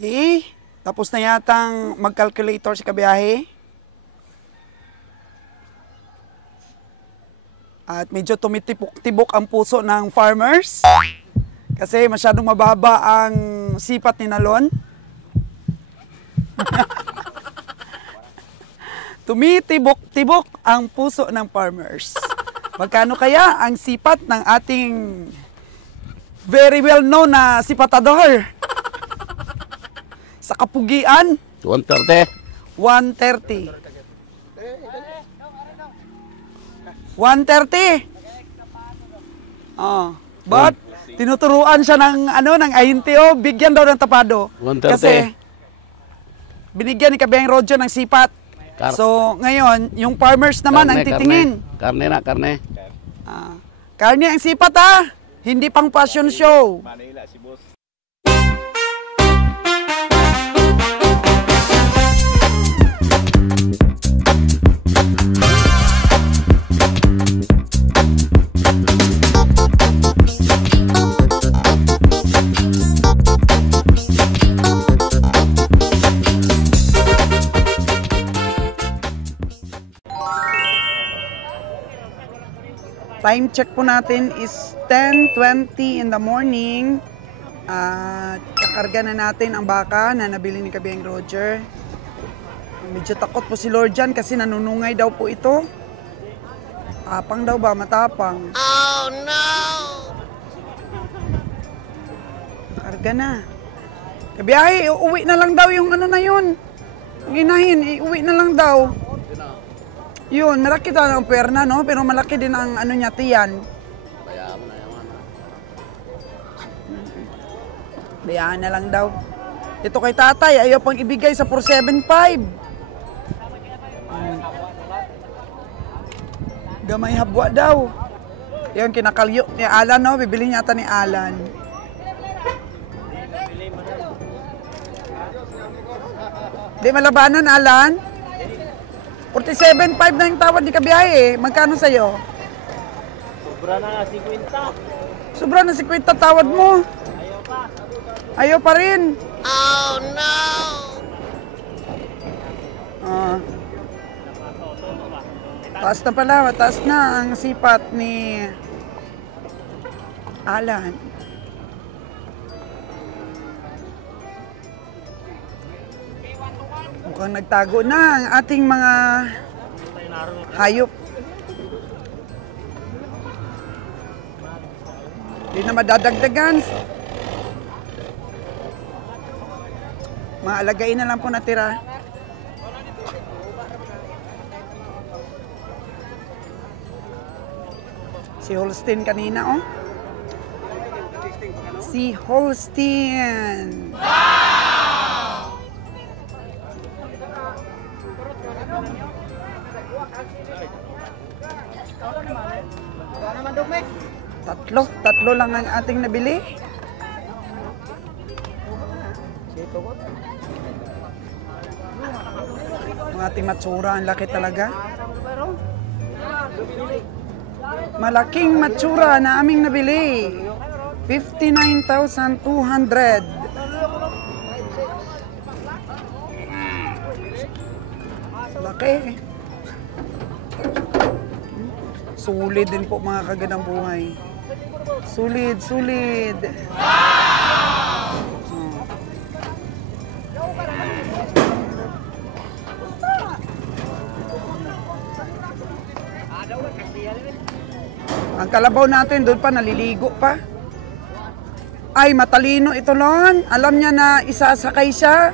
Okay. Tapos na yatang mag-calculator si kabiyahe. At medyo tumitibok ang puso ng farmers. Kasi masyadong mababa ang sipat ni Nalon. Tumitibok-tibok ang puso ng farmers. Magkano kaya ang sipat ng ating very well known na sipatador? Sa kapugian? 130. 130. 130. Oh, but tinuturuan siya ng ng ahinteo, bigyan daw ng tapado. 130. Kasi binigyan ni Kabiyahing Roger ng sipat. So, ngayon, yung farmers naman ang titingin. Karne na, karne. Karne ang sipat hindi pang fashion show. Manila si boss. Time check po natin is 10:20 in the morning. At kakarga na natin ang baka na nabili ni Kabiyahing Roger. Medyo takot po si Lord Jan kasi nanunungay daw po ito. Tapang daw ba? Matapang. Oh no! Karga na. Kabiyahe, uuwi na lang daw yung na yun. Ang inahin, uuwi na lang daw. Yun, malaki daw ang perna, no? Pero malaki din ang niya, tiyan. Bayaan na lang daw. Ito kay tatay, ayaw pang ibigay sa 475. Gamay habwa daw. Yan, kinakalyo ni Alan, no? Bibili niya ata ni Alan. Di malabanan, Alan? 47.5 na yung tawad ni Kabiyahe. Magkano sa'yo? Sobra na nga 50. Sobra na 50 tawad mo. Ayaw pa. Ayaw pa rin. Oh no! Taas na pala. Mataas na ang sipat ni Alan. Mukhang nagtago na ang ating mga hayop. Hindi na madadagdagan. Mga alagain na lang po natira. Si Holstein kanina, oh. Si Holstein. Tatlo lang ang ating nabili. Ang ating matsura, ang laki talaga. Malaking matsura na aming nabili. 59,200. Laki. Sulit din po mga kagandang buhay. Sulit. Ang kalabaw natin doon pa, naliligo pa. Ay, matalino ito, Lon. Alam niya na isasakay siya.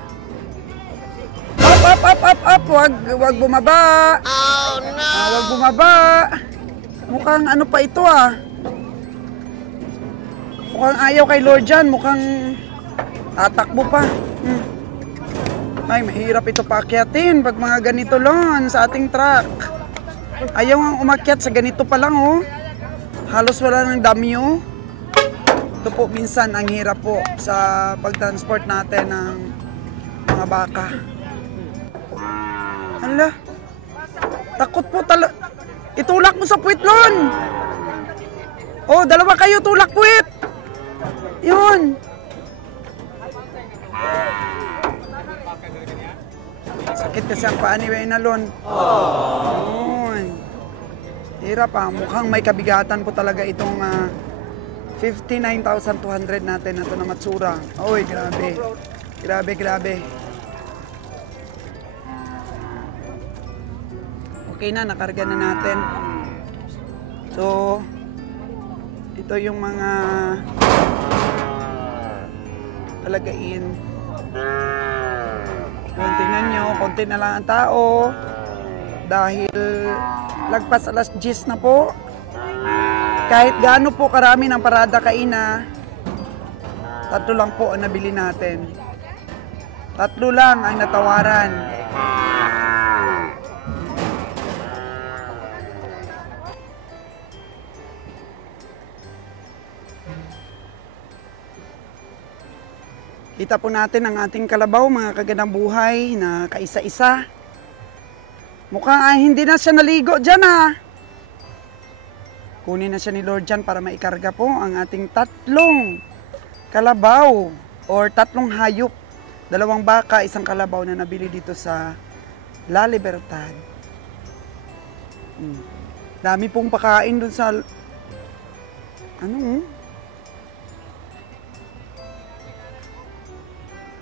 Up. Wag bumaba. Oh no! Wag bumaba. Mukhang ano pa ito, Mukhang ayaw kay Lord Jan. Mukhang tatakbo pa. Ay, mahirap ito paakyatin pag mga ganito, Lon, sa ating truck. Ayaw ang umakyat sa ganito pa lang, oh. Halos wala ng damyo. Ito po minsan ang hirap po sa pagtransport natin ng mga baka. Hala. Takot po talaga. Itulak mo sa puwit, Lon. Oh, dalawa kayo, tulak puwit. Yun. Sakit kasi ang paa ni Wenalon. Ayun. Hirap ah. Mukhang may kabigatan po talaga itong 59,200 natin na ito na Matsura. Oy, grabe. Grabe, grabe. Okay na, nakarga na natin. So, ito yung mga palagain. Yun, tingnan nyo, konti na lang ang tao. Dahil lagpas alas 10 na po. Kahit gaano po karami ng parada kaina, 3 lang po ang nabili natin. 3 lang ang natawaran. Kita po natin ang ating kalabaw, mga kagandang buhay na kaisa-isa. Mukhang hindi na siya naligo dyan ah. Kunin na siya ni Lord dyan para maikarga po ang ating 3 kalabaw or 3 hayop. 2 baka, 1 kalabaw na nabili dito sa La Libertad. Dami pong pakain dun sa...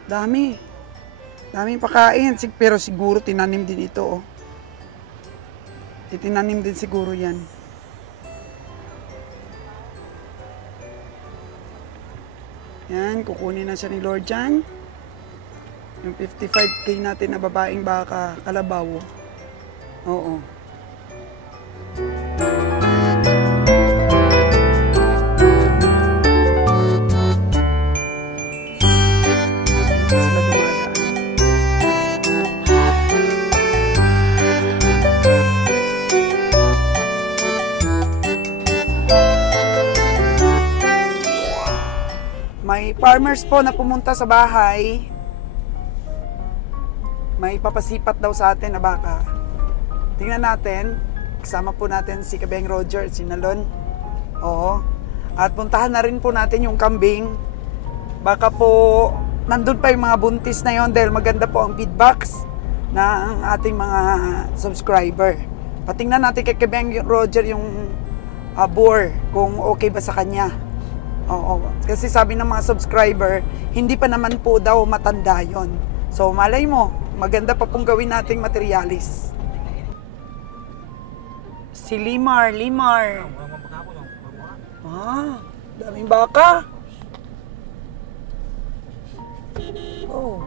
Dami. Daming pakain. Pero siguro tinanim din ito. Oh. Itinanim din siguro yan. Yan, kukunin na siya ni Lord Jan. Yung 55K natin na babaeng baka, kalabaw. Oo. May farmers po na pumunta sa bahay. May papasipat daw sa atin na baka. Tingnan natin. Kasama po natin si Kabeng Roger, si Nalon. Oo. At puntahan na rin po natin yung kambing. Baka po nandun pa yung mga buntis na yon dahil maganda po ang feedbacks ng ating mga subscriber. Patingnan natin kay Kabeng Roger yung boar kung okay ba sa kanya. Oo, kasi sabi ng mga subscriber, hindi pa naman po daw matanda yon. So malay mo, maganda pa pong gawin nating materialis. Si Limar. Daming baka. Oh,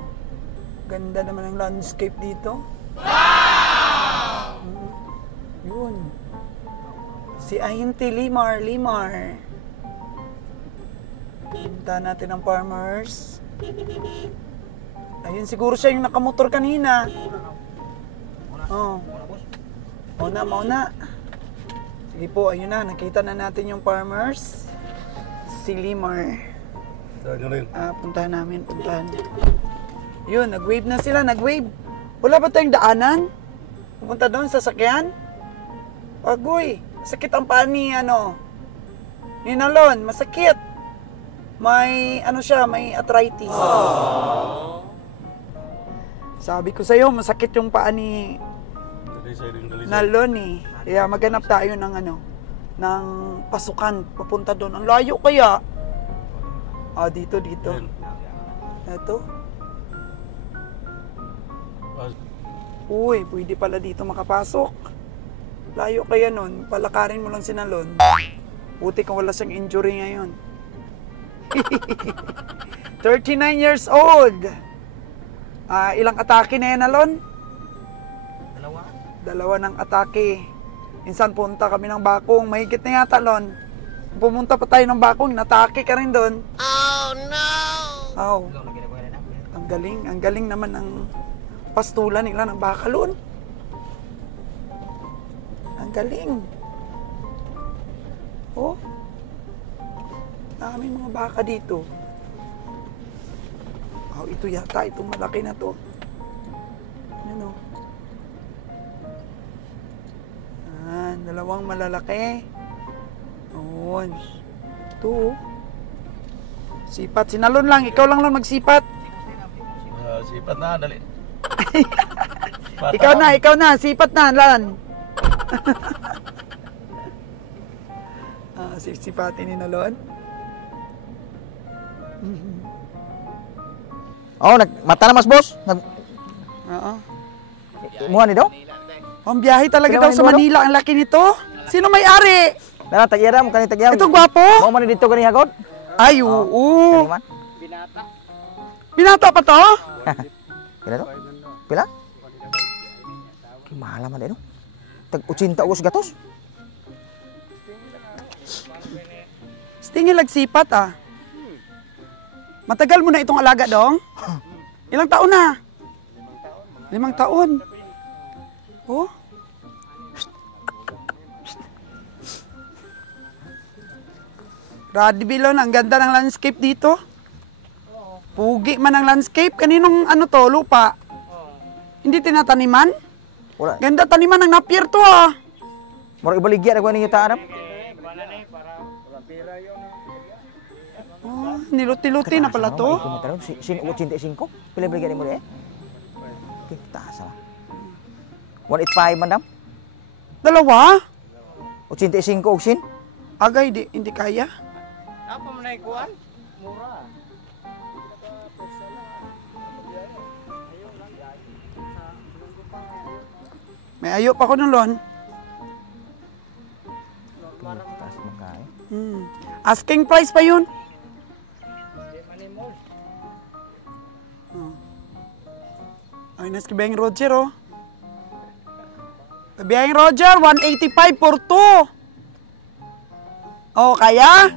ganda naman ang landscape dito. Wow! Yun. Si Ahinti Limar. Punta natin ang farmers. Ayun, siguro siya yung nakamotor kanina. Oh. Mauna. Sige po, ayun na. Nakita na natin yung farmers. Si Limar. Puntahan namin. Yun, nag-wave na sila. Wala ba tayong daanan? Pupunta doon sa sakyan? Agoy, sakit ang paa ni Nalon, masakit. May may arthritis. Sabi ko sa'yo, masakit yung paa ni Nalon eh. Kaya maghanap tayo ng pasukan papunta doon. Ang layo kaya. Dito. Ito. Uy, pwede pala dito makapasok. Layo kaya nun. Palakarin mo lang si Nalon. Buti kung wala siyang injury ngayon. 39 years old. Ilang atake na yan, Nalon? 2 ng atake. Minsan punta kami ng Bakong. Mahigit na yata, Lon. Pumunta pa tayo ng Bakong, natake ka rin doon. Oh no! Oh. Ang galing naman ng pastulan nila ng baka, Lon. Ang galing. Oh. Dami mga baka dito. Ito yata. Itong malaki na to. Ano? 2 malalaki. Ito. Sipat. Sinalon lang. Ikaw lang magsipat. Sipat na. Dali. Ikaw na, sipat na, Lan. Sipatin ni Nalon. Oh, mata na mas boss. Oo. Imuha ni daw? Ang biyahe talaga Kailangan daw sa mo, no? Manila, ang laki nito. Sino may-ari? Dara tag-ira mo kanita tag-ira. Ito gwapo? Mo man dito kani hagod? Ay, oo. Kani man. Binata pa to? Pila to? Pila? Kimala man no? Tag 80 us gatos. Stingil lagsipat ah. Matagal mo na itong alaga dong? Ilang taon na? 5 taon. Oh? Radibilon, ang ganda ng landscape dito. Pugi man ang landscape. Kaninong ano to, lupa? Hindi tinataniman? Wala. Ganda taniman ng napier to ah. Murag ibaligya na ko ninyo taarap. Oh, niluti-luti na pala to. Sin 85. Pila baligya ni mo eh? Kita sa. 185 madam. Dalawa? 85 og sin. Agay, hindi kaya. Apa mo na ikuan? Mura. May ayo pa ko nun, Lon. Taas magkay. Asking price pa yun. Ay, nas kabiyang Roger, oh. Kabiyang Roger, 185 for 2. Oh, kaya?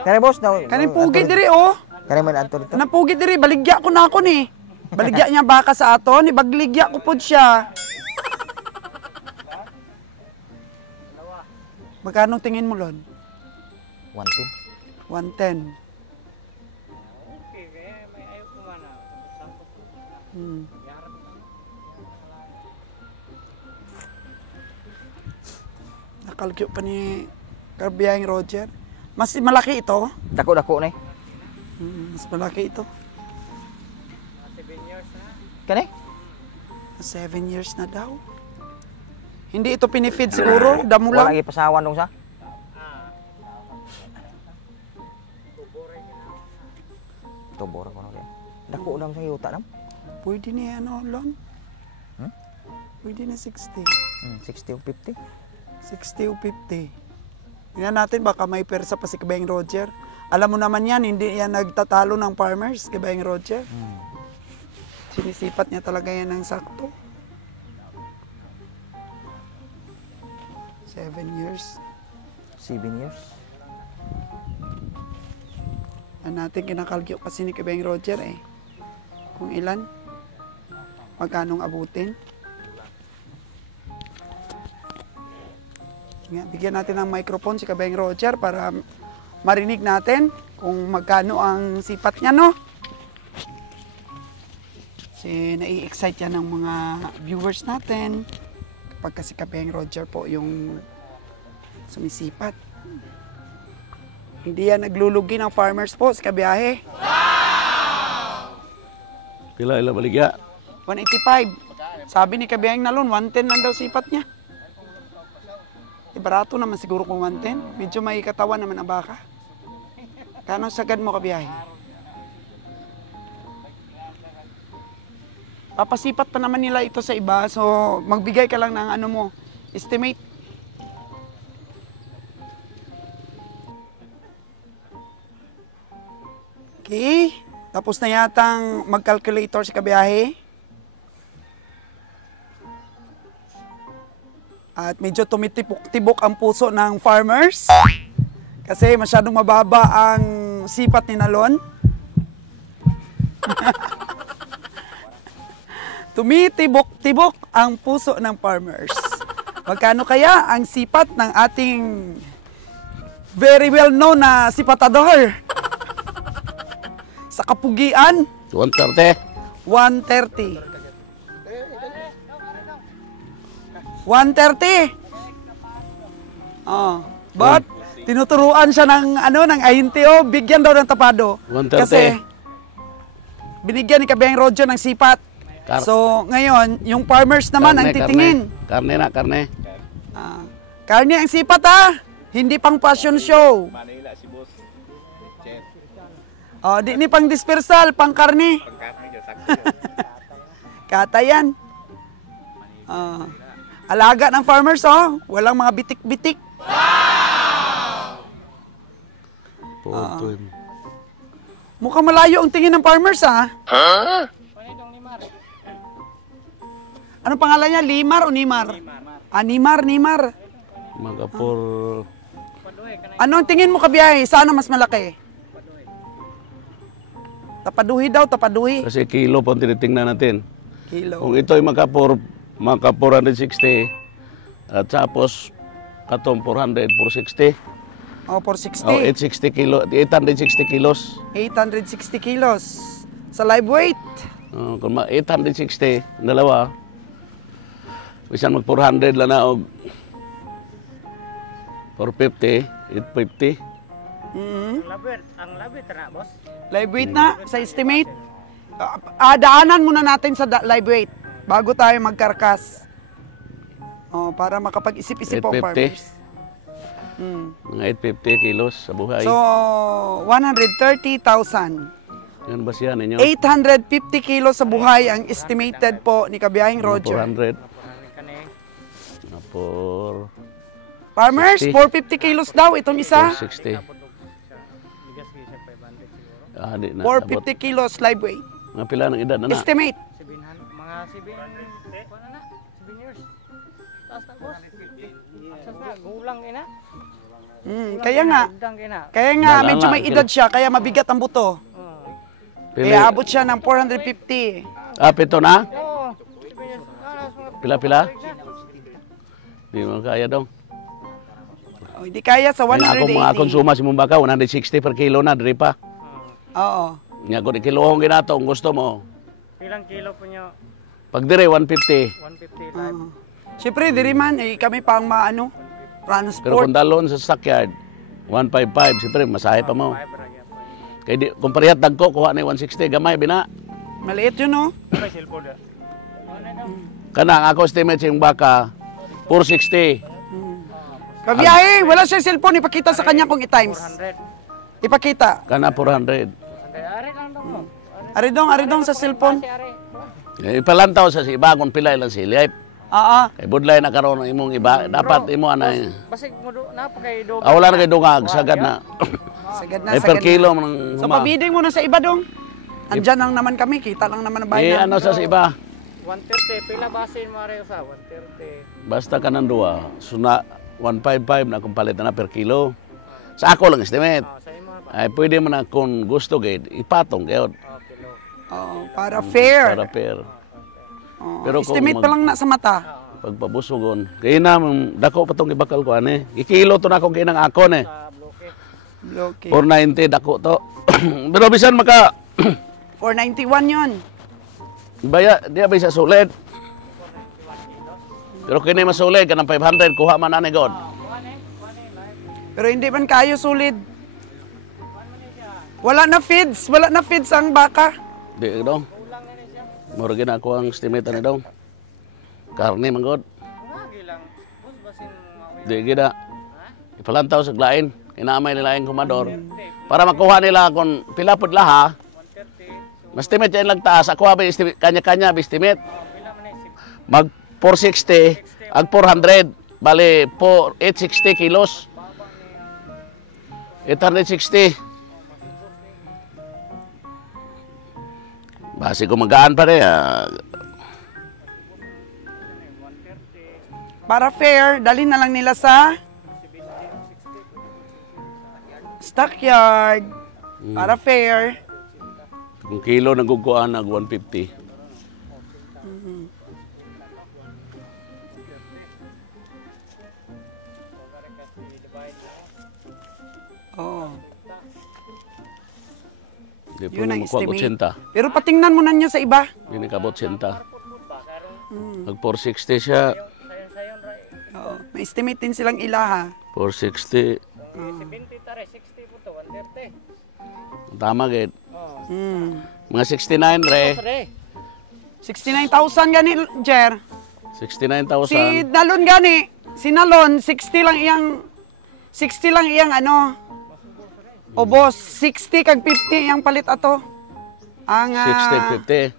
Kani boss daw. Kanin pugi diri, oh. Kani man adto dito. Napugi diri, baligya ko na ako ni. Baligya niya baka sa aton, ibagligya ko pod siya. Magkano tingin mo, Lon? 110. 110. May ayaw ko man na. Nakalkyo pa ni Kabiyang Roger. Mas malaki ito. Dako-dako ni. Mas malaki ito. 7 years na. Kani? 7 years na daw. Hindi ito pinifeed siguro. Damo Wala lang. lagi pasawan dong sa. Tubor ko na. Dako dam sa yuta nam. Pwede ni ano, Lon? Hmm? Pwede na 60. 60 o 50. 60 o 50. Tingnan natin, baka may persa pa si Kabayang Roger. Alam mo naman yan, hindi yan nagtatalo ng farmers, Kabayang Roger. Sinisipat niya talaga yan ng sakto. 7 years. 7 years. Natin kinakalkyo kasi ni Kabayang Roger eh. Kung ilan? Magkanong abutin? Nga, bigyan natin ng microphone si Kabayang Roger para marinig natin kung magkano ang sipat niya, no? Kasi nai-excite yan ng mga viewers natin kapag kasi Kabayang Roger po yung sumisipat. Hindi yan naglulugi ng farmers po sa kabiyahe. Pila ila baligya? 185. Sabi ni Kabiyahing Nalon, 110 lang daw sipat niya. Barato naman siguro kung 110. Medyo may katawan naman ang baka. Kano sagad mo, Kabiyahe? Papasipat pa naman nila ito sa iba. So, magbigay ka lang ng ano mo, estimate. Okay. Tapos na yatang mag-calculator si Kabiyahe. At medyo tumitibok ang puso ng farmers. Kasi masyadong mababa ang sipat ni Nalon. Tumitibok-tibok ang puso ng farmers. Magkano kaya ang sipat ng ating very well known na sipatador? Sa kapugian, 130. 130. 130. Oh, but tinuturuan siya ng ano ng ahinte, oh, bigyan daw ng tapado. 130. Kasi binigyan ni Kabiyang Rodjo ng sipat. So, ngayon, yung farmers naman ang titingin. Karne na, karne. Karne ang sipat ha. Hindi pang fashion show. Manila si boss. Chet. Di ni pang dispersal, pang karne. Pangkarne dyan, sakto. Katayan. Alaga ng farmers, walang mga bitik-bitik. Mukhang malayo ang tingin ng farmers, ha? Ano pangalan niya? Limar o Nimar? Nimar, Nimar. Magapor. Ano ang tingin mo, Kabiyahe? Sana mas malaki? Tapaduhi daw, tapaduhi. Kasi kilo po ang tinitingnan natin. Kilo. Kung ito ay maka 460 at tapos katong 400, 460. O, Oh, 460. 860 kilo, 860 kilos. 860 kilos. Sa live weight. Kung 860, dalawa, bisan mag 400 lang na og 450, 850. Ang labit na, boss. Live weight na, sa estimate. Daanan muna natin sa live weight bago tayo magkarkas. Para makapag-isip-isip po, 850. farmers. Mga 850 kilos sa buhay. So, 130,000. Yan ba siya ninyo? 850 kilos sa buhay ang estimated po ni Kabiyahing Roger. 400. Na por Farmers, 60. 450 kilos daw itong isa. 460. Di na. 450 kilos live weight. Mga pila ng edad na na. Estimate. Mga 7 years. Taas na, boss. Aksas na, gulang ina. Kaya nga, Gudang ina. kaya medyo may edad siya, kaya mabigat ang buto. Pili. Kaya abot siya ng 450. Pito na? Oo. 7 years. Pila-pila? Di mo kaya daw. Hindi kaya sa Nga ako mga 180. konsuma si Mumbaka, 160 per kilo na, diri pa. Oo. Nga kung ikilohong ginato, kung gusto mo. Pilang kilo po nyo? Pag dire, 150. 150 live. Siyempre, diri man, kami pang Pero transport. kung dalon sa stockyard, 155, siyempre, masahe pa mo. Kaya di, kung parehas dagko, kuha na yung 160, gamay, bina. Maliit yun, no? Kana, ang ako estimate sa yung baka, 460. Kabiyahe, wala siyang cellphone. Ipakita sa kanya kung i-times. 400. Ipakita. Kana, 400. Ari lang daw mo. Aridong sa cellphone. Ipalantaw sa si iba kung pila ilang silip. Oo. Kay budlay na karon ang imong iba, dapat imo ana. Basig mo na pa kay do. Wala na kay dungag, sagad na. Sagad na, Ay per sagad kilo na. man So, pabiding mo na sa iba, dong. Andyan lang naman kami. Kita lang naman ang bahay namin. ano sa iba. 130 pila basin mo ari sa 130. Basta ka ng duwa, suna 155 na kung palit na per kilo. Sa ako lang estimate. Sa imo pa Ay pwede mo na kung gusto gid ipatong kayod kilo. Oo, para fair. para per. Oo, Pero kung estimate pa lang na sa mata. Pagpabusugon. Kaya na dako pa tong ibakal ko ane. Ikilo to na akong kinang akon eh. Sa bloke. Okay. 490 dako to. Pero bisan maka 491 yun. baya dia bisa sulit. Pero kini masulit kanang 500 kuha man ani god. Pero hindi man kayo sulit. Wala na feeds ang baka. Di dong. Mura gina ako ang estimate ni dong. Karne man god. Ngagi lang. Bus basin mo. Di gida. Ipalantaw sa glain. Kinaamay nila yung kumador. Para makuha nila kung pila pud laha. 130. Mas estimate yan lang taas. Ako ba estimate kanya-kanya estimate. Pila man ni Mag 460 ag 400 bali 860 kilos. 860. Base ko magaan pa rin. Para fair, dalhin na lang nila sa stockyard. Para fair. Kung kilo naguguan nag 150. Oo. Di po Yun na ang makuha estimate. 80. Pero patingnan mo na niyo sa iba. Hindi kabot 80. Mag 460 siya. sayon ra. Oo. May estimate din silang ilaha. 460. 70 tare 60 po to 130. Tama gid. Mga 69 re. Re. 69,000 gani, Jer. 69,000. Si Nalon gani, si Nalon, 60 lang iyang ano, ubos, 60 kag 50 iyang palit ato. Ang 60, 50.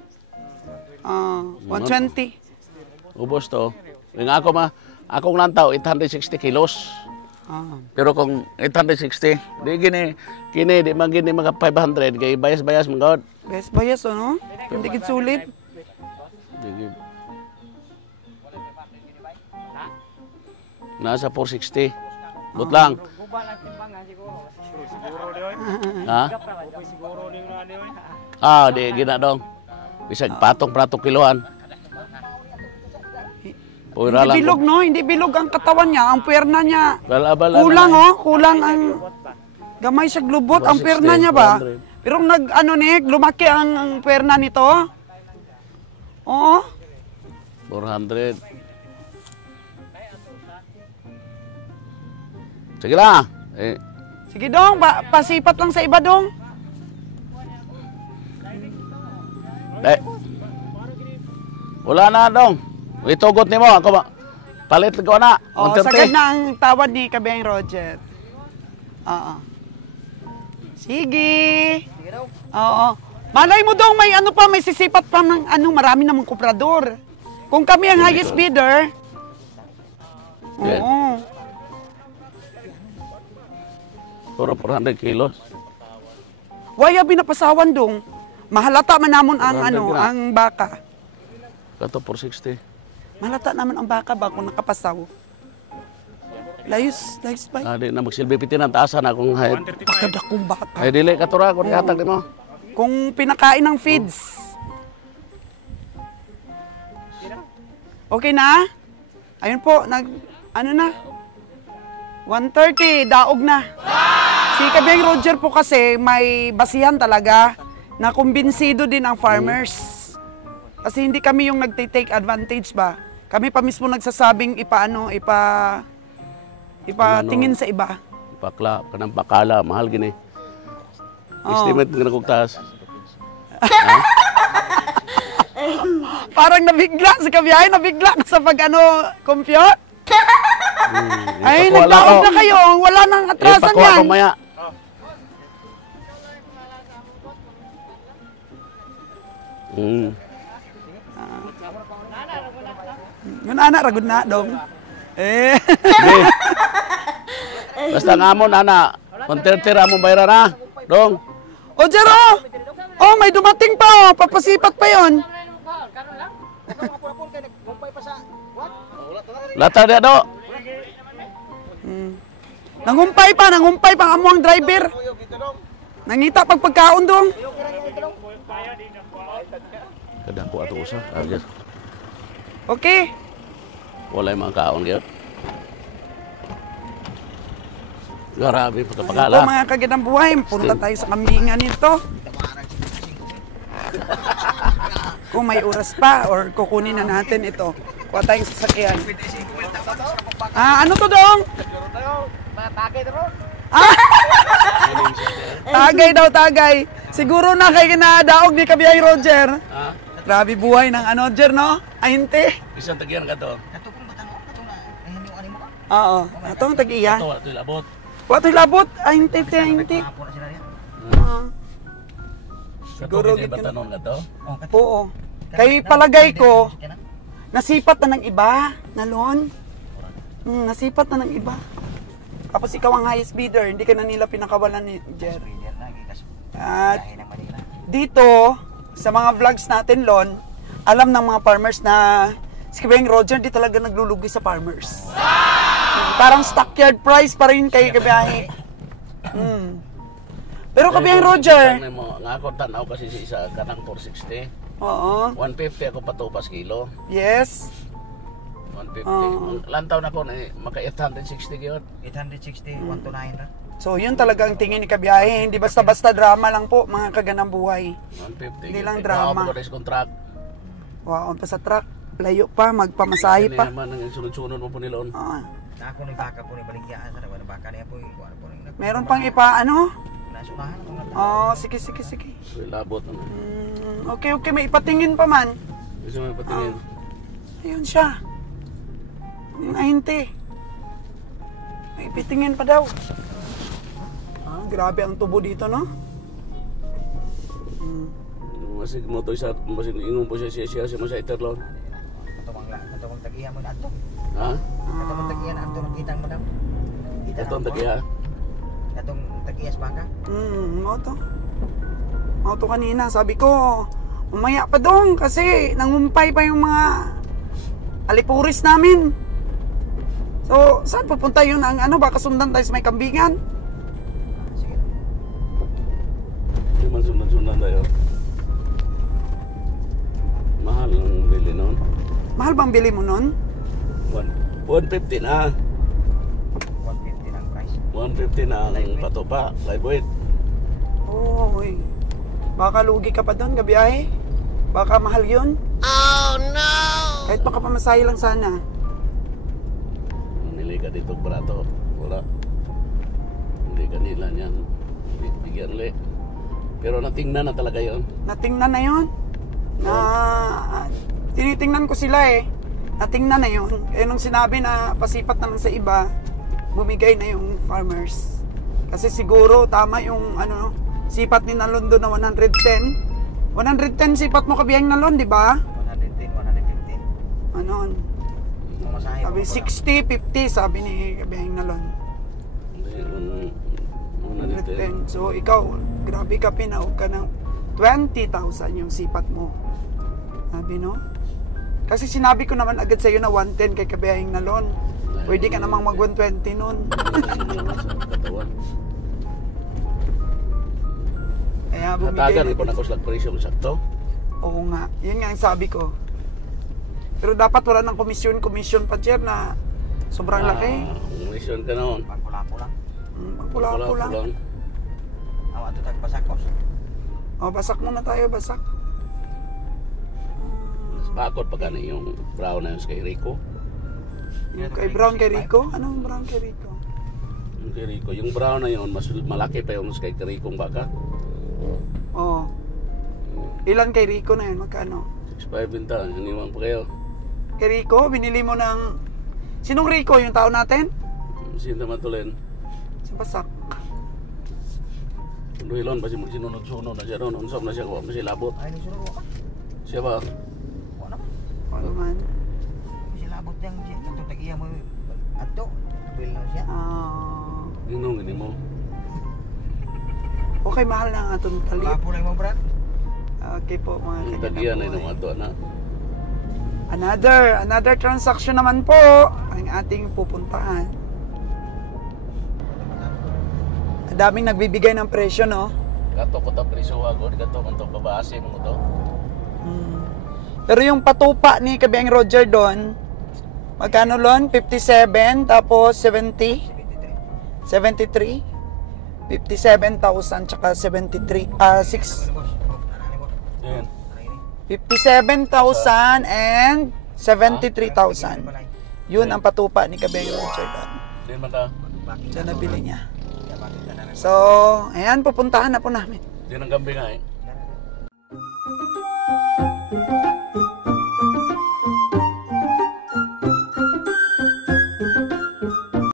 120. Ubos to. Yung akong lantaw, 860 kilos. Pero kung 860, di di man gini mga 500, kay bayas-bayas mga god. Bayas, ano? Hindi gid sulit. Nasa 460. But lang. Ha? Di gina dong. Bisag patong kiloan. Pura lang. Hindi bilog, no? Hindi bilog ang katawan niya, ang puwerna niya. Bala-bala Kulang, na. kulang ang gamay sa glubot, ang puwerna niya ba? 400. Pero lumaki ang puwerna nito. Oo. 400. Sige lang. Sige dong, pasipat lang sa iba dong. Wala na dong. Itugot ni mo. Ako ba? Palit ko na. Sagad na ang tawad ni Kabeng Roger. Oo. Sige. Oo. Malay mo dong, may may sisipat pa ng marami namang kuprador. Kung kami ang highest bidder, Yan. oo. Puro 400 kilos. Waya binapasawan dong. Mahalata man namon ang ang baka. Kato 460. Mahalata naman ang baka ba kung nakapasaw. Layos ba? Di na magsilbi pitin ang taasan akong height. Pakadakong baka. Ay dili katura ko hatag mo. Kung pinakain ng feeds. Okay na? Ayun po, ano na? 130, daog na. Si Kabeng Roger po kasi may basihan talaga na kumbinsido din ang farmers. Kasi hindi kami yung nagtitake advantage ba. Kami pa mismo nagsasabing ipatingin sa iba. Pakla, kanang pakala, mahal gini. Estimate mo na kugtas. Parang nabigla si Kabiyahe, nabigla sa compute. Ay, nagdaog na kayo. Wala nang atrasan Pakuha yan. ko maya. Yun anak, ragod na dong. Sige. Basta nga mo, nana. Kontertira mo bayra na. Dong. O, Jero! Oh, may dumating pa. Papasipat pa yon. Lata dia do. Nangumpay pa ang amuang driver. Nangita pagkaon dong. Kada ko ato usa. Ajas. Okay. Wala mga kaon gyud. Grabe Ito pagkapakala. mga kagandang buhay. Punta tayo sa kambingan nito. Kung may oras pa or kukunin na natin ito. Kuha tayong sasakyan. Ano to dong? Tagay. Siguro na kay kinadaog ni Kabiyahe Roger. Grabe buhay ng Jer, no? Ayinte. Isang tagyan ka to. Oo. Atong tag-iya. Ito labot. Wato'y labot. Ayinte. Siguro Siguro gid batanon ka to. Oo. Kay palagay ko, nasipat na ng iba, Nalon. Nasipat na ng iba. Tapos ikaw ang highest bidder, hindi ka na nila pinakawalan ni Jerry. At dito, sa mga vlogs natin, Lon, alam ng mga farmers na si Kabeng Roger di talaga naglulugi sa farmers. Parang stockyard price pa rin kay Kabiyahe. Pero Kabeng Roger, Nga ako tanaw kasi si isa kanang 460. oo, 150 ako patupas kilo. yes. 150. Lantaw na ko na maka 860 gyud. 860, 1 to 9 ra. So yun talaga ang tingin ni Kabiyahe, hindi basta-basta drama lang po, mga kaganang buhay. 150. Hindi lang drama. Ako ko contract. Wow, pa sa truck, layo pa, magpamasahe pa. Kani naman ang sunod-sunod mo po nilon. Ako ni baka po ni balikyaan sa wala baka niya po ikuan po ning Meron pang ipa, nasunahan ko nga Oh, sige, sige, sige. May labot ano. Okay, okay, may ipatingin pa man. Gusto mo patingin? Ayun siya. Yung 90. May ipitingin pa daw. Grabe ang tubo dito, no? Masig mo to sa masig ingon po siya mo sa iterlon. Katong tagihan mo na ato. Ha? Katong tagihan na ato nakita mo daw. Katong tagiha. Katong tagihas baka. Mo to kanina, sabi ko, umaya pa dong kasi nangumpay pa yung mga alipuris namin. So, saan pupunta yun? Ang ano, baka sundan tayo sa may kambingan? Sige. Di man sundan tayo. Mahal ang bili noon. Mahal bang bili mo nun? 150 na. 150 ang price. 150 na ang patupa. Live weight. Oy. Baka lugi ka pa doon, gabiyahe. Baka mahal yun. Oh no! Kahit makapamasahe lang sana. Nili ka dito barato. Wala. Hindi ka nila niyan. Bigyan ulit. Pero natingnan na talaga yon. Natingnan na yun. Tinitingnan ko sila eh. Natingnan na yun. Eh nung sinabi na pasipat na lang sa iba, bumigay na yung farmers. Kasi siguro tama yung ano, sipat ni Nalon doon na 110. 110 sipat mo kabiyang Nalon, di ba? 110, 115. Ano? Mamasahe Sabi 60, 50 sabi ni kabiyang Nalon. Hindi, 110. So ikaw, grabe ka, pinaog ka ng 20,000 yung sipat mo. Sabi, no? Kasi sinabi ko naman agad sa'yo na 110 kay kabiyahing Nalon. Pwede ka namang mag 120 nun. Kaya Hatagan bumigay. ko na ko sa presyo sakto. Oo nga, yun nga ang sabi ko. Pero dapat wala ng komisyon pa, Jer, na sobrang laki. Mission ka noon. Pagpulapo lang. Pagpulapo lang. Awa ito tagpasakos. O, basak muna tayo, basak. Bakot pa gani yung brown na yung kay Rico. Yung kay Brown kay Rico? Anong Brown kay Rico? Yung kay Rico. Yung brown na yun, mas malaki pa yung kay Rico baka. Oo. Ilan kay Rico na yun? Magkano? 6.5 binta. Iniwan pa kayo. Kay Rico, binili mo ng... Sinong Rico? Yung tao natin? Sinta matulin. Sa basak. Duhilon ba si sinunod-sunod na siya ron. Unsap na siya kung ano siya labot. Ay, nagsunod ko ka. Siya ba? Wala naman. Ano man? Kasi labot niyang siya. Katong tagihan mo ato. Bill na siya. Ninong ini mo. Okay, mahal na ang atong talit. Pulapo lang mo, Brad. Okay po, mga Yung tagiyan na yung ato na. Another transaction naman po ang ating pupuntahan. Ang daming nagbibigay ng presyo, no? Kato ko ta presyo agad. Kato kung ito babase mo to. Pero yung patupa ni Kabiyang Roger doon, magkano lon? 57, tapos 70? 73? 57,000 tsaka 73, 6. Yan. 57,000 and 73,000. Yun ang patupa ni Kabiyang Roger doon. Di man ta. Diyan nabili niya. So, ayan, pupuntahan na po namin. Di nang gambi nga eh.